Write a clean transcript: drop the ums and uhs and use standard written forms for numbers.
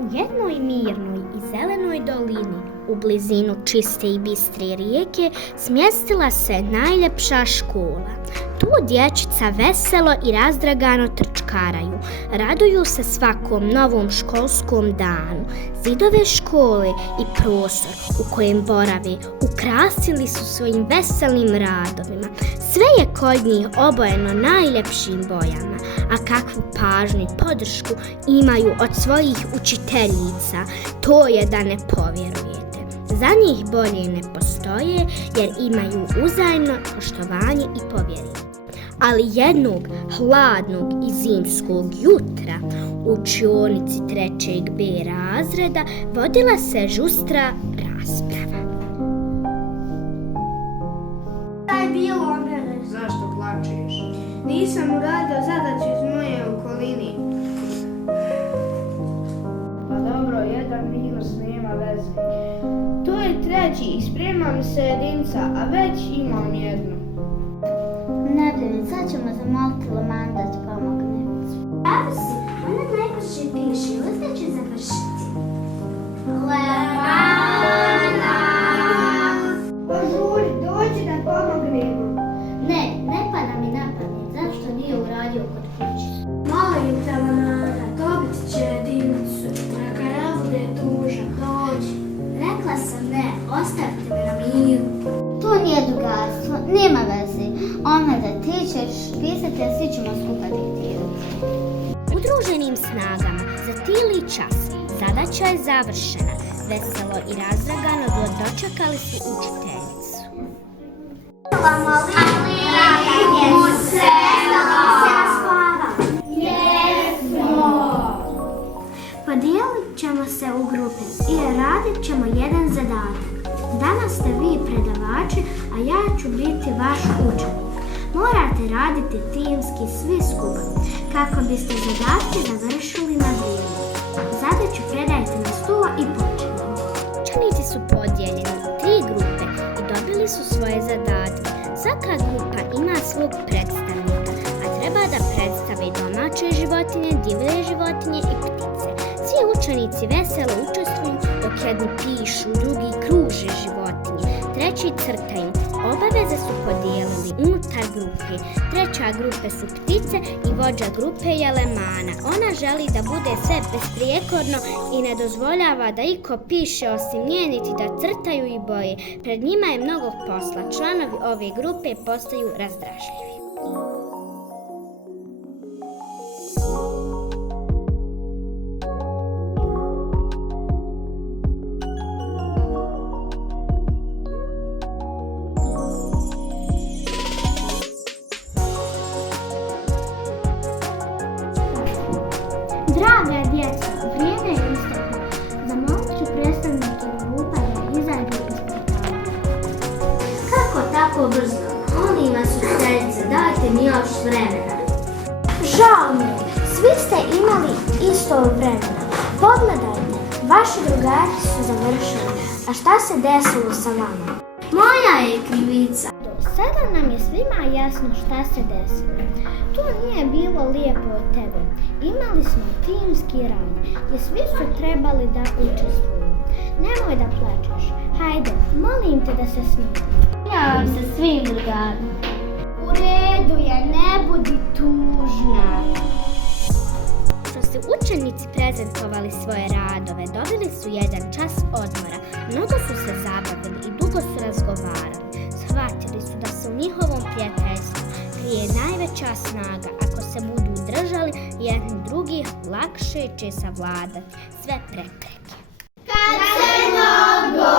U jednoj mirnoj i zelenoj dolini, u blizinu čiste i bistre rijeke, smjestila se najljepša škola. Tu dječica veselo i razdragano trčkaraju, raduju se svakom novom školskom danu. Zidove škole i prostor u kojem borave ukrasili su svojim veselim radovima. Sve je kod njih obojeno najljepšim bojama, a kakvu pažnju i podršku imaju od svojih učiteljica, to je da ne povjerujete. Za njih bolje ne postoje jer imaju uzajamno poštovanje i povjerenje. Ali jednog hladnog i zimskog jutra u učionici 3. B razreda vodila se žustra rasprava. Šta je bilo, Omere? Zašto plačeš? Nisam uradio zadaću iz moje okoline. Pa dobro, jedan minus nema veze. To je 3. Sprema mi se jedinca, a već imam jednu. Ne brini, sad ćemo zamoliti Lomanu da ti pomogne. Pravo si, ona najbrže piše, uskoro će završiti. Lomana! Požuri, dođi da pomognemo. Ne pada mi na pamet, zašto nije uradio kod kuće? Molim te, Lomana, dobit će jedinicu. Neka ne bude tužan, dođi. Rekla sam ne, ostavite me na miru. To nije drugarstvo, nema veze. Omere, ti ćeš pisati, a svi ćemo skupa diktirati. Udruženim snagama za tili čas zadaća je završena. Veselo i razdragano dočekali su učiteljicu. Podijelit ćemo se u grupe i radit ćemo jedan zadatak. Danas ste vi predavači, a ja ću biti vaš učenik. Morate raditi timski svi skupa, kako biste zadatke završili na vrijeme. Zadaću predajte na stol i počnemo. Učenici su podijeljeni u 3 grupe i dobili su svoje zadatke. Svaka grupa ima svog predstavnika, a treba da predstave domaće životinje, divlje životinje i ptice. Svi učenici veselo učestvuju dok jedni pišu, drugi kruže životinje, treći crtaju. Obaveze su podijelili unutar grupe. 3. grupe su ptice i vođa grupe je Lomana. Ona želi da bude sve besprijekorno i ne dozvoljava da iko piše osim nje niti da crtaju i boje. Pred njima je mnogo posla. Članovi ove grupe postaju razdražljivi. Draga djeca, vrijeme je isteklo. Zamolit ću predstavnike grupa da izađu iz portala. Kako tako brzo? Molim vas, učiteljice, dajte mi još vremena. Žao mi je, svi ste imali isto vremena. Pogledajte, vaši drugari su završili. A šta se desilo sa vama? Moja je krivica. Sada nam je svima jasno šta se desilo. To nije bilo lijepo od tebe. Imali smo timski rad i svi su trebali da učestvuju. Nemoj da plačeš. Hajde, molim te da se smiješ. Ja se svim drugarima. U redu je, ne budi tužna. Što su učenici prezentovali svoje radove, dobili su jedan čas odmora. Mnogo su se zabavili i dugo su razgovarali. Shvatili su da se u njihovom prijateljstvu krije najveća snaga. Ako se budu držali jedni drugih, lakše će savladati sve prepreke. Kad se mnogo